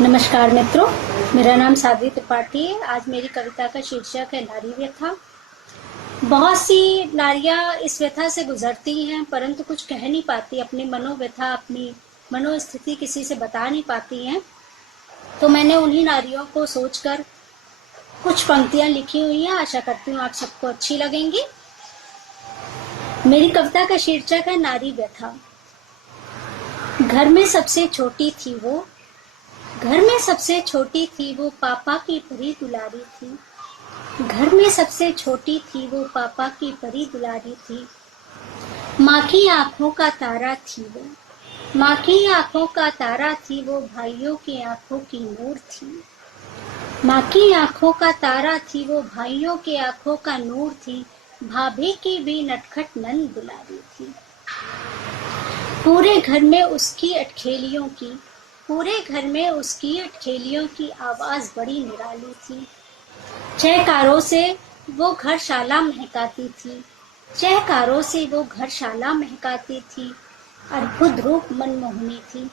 नमस्कार मित्रों, मेरा नाम साध्वी त्रिपाठी है। आज मेरी कविता का शीर्षक है नारी व्यथा। बहुत सी नारियां इस व्यथा से गुजरती हैं, परंतु कुछ कह नहीं पाती, अपनी मनोव्यथा, अपनी मनोस्थिति किसी से बता नहीं पाती हैं। तो मैंने उन्हीं नारियों को सोचकर कुछ पंक्तियां लिखी हुई हैं। आशा करती हूँ आप सबको अच्छी लगेंगी। मेरी कविता का शीर्षक है नारी व्यथा। घर में सबसे छोटी थी वो, घर में सबसे छोटी थी वो, पापा की परी दुलारी थी। घर में सबसे छोटी थी वो, पापा की परी दुलारी थी। माँ की आंखों का तारा थी वो, माँ की आंखों का तारा थी वो, भाइयों की आंखों की नूर थी। माँ की आंखों का तारा थी वो, भाइयों की आंखों का नूर थी। भाभी की भी नटखट नंद दुलारी थी। पूरे घर में उसकी अटखेलियों की, पूरे घर में उसकी अटखेलियों की आवाज बड़ी निराली थी। चहकारों से वो घरशाला महकाती थी, चहकारों से वो घरशाला महकाती थी। अद्भुत रूप मनमोहनी थी।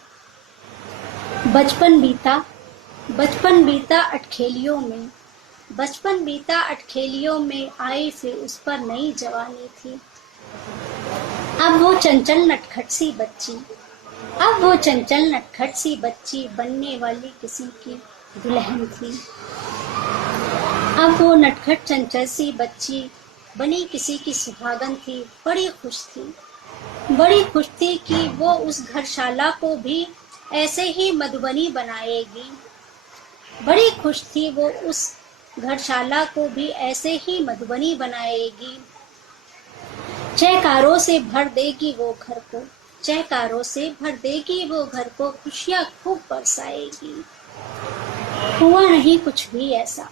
बचपन बीता, बचपन बीता अटखेलियों में, बचपन बीता अटखेलियों में, आई फिर उस पर नई जवानी थी। अब वो चंचल नटखट सी बच्ची, अब वो चंचल नटखट सी बच्ची बनने वाली किसी की दुल्हन थी। अब वो नटखट चंचल सी बच्ची बनी किसी की सुहागन थी। बड़ी खुश थी, बड़ी खुश थी कि वो उस घरशाला को भी ऐसे ही मधुबनी बनाएगी। बड़ी खुश थी वो उस घरशाला को भी ऐसे ही मधुबनी बनाएगी। चहकारों से भर देगी वो घर को, चहकारों से भर देगी वो घर को, खुशियां खूब बरसाएगी। हुआ नहीं कुछ भी ऐसा,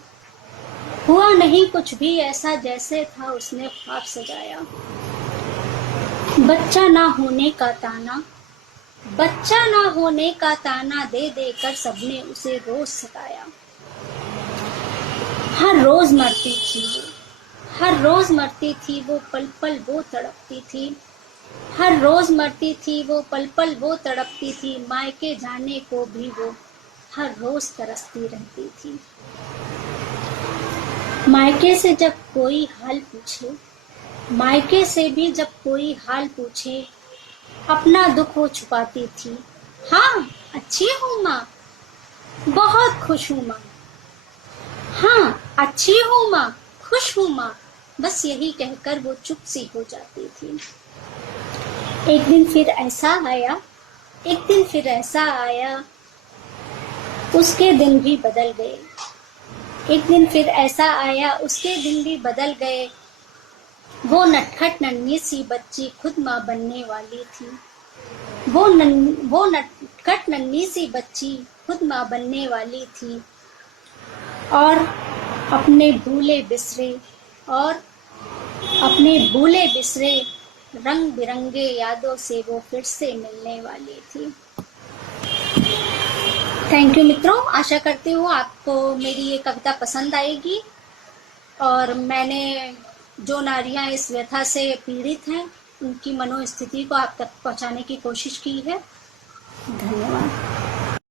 हुआ नहीं कुछ भी ऐसा जैसे था उसने ख्वाब सजाया। बच्चा ना होने का ताना, बच्चा ना होने का ताना दे देकर सबने उसे रोज सताया। हर रोज मरती थी वो, हर रोज मरती थी वो, पल पल वो तड़पती थी। हर रोज मरती थी वो, पल पल वो तड़पती थी। मायके जाने को भी वो हर रोज तरसती रहती थी। मायके से जब कोई हाल पूछे, मायके से भी जब कोई हाल पूछे, अपना दुख वो छुपाती थी। हाँ अच्छी हूँ माँ, बहुत खुश हूँ माँ। हाँ अच्छी हूँ माँ, खुश हूँ माँ, बस यही कहकर वो चुप सी हो जाती थी। एक दिन फिर ऐसा आया, एक दिन फिर ऐसा आया, उसके दिन भी बदल गए। एक दिन फिर ऐसा आया, उसके दिन भी बदल गए। वो नटखट नन्ही सी बच्ची खुद माँ बनने वाली थी। वो नटखट नन्ही सी बच्ची खुद माँ बनने वाली थी। और अपने भूले बिसरे, और अपने भूले बिसरे रंग बिरंगे यादों से वो फिर से मिलने वाली थी। थैंक यू मित्रों, आशा करती हूँ आपको मेरी ये कविता पसंद आएगी। और मैंने जो नारियां इस व्यथा से पीड़ित हैं, उनकी मनोस्थिति को आप तक पहुँचाने की कोशिश की है। धन्यवाद।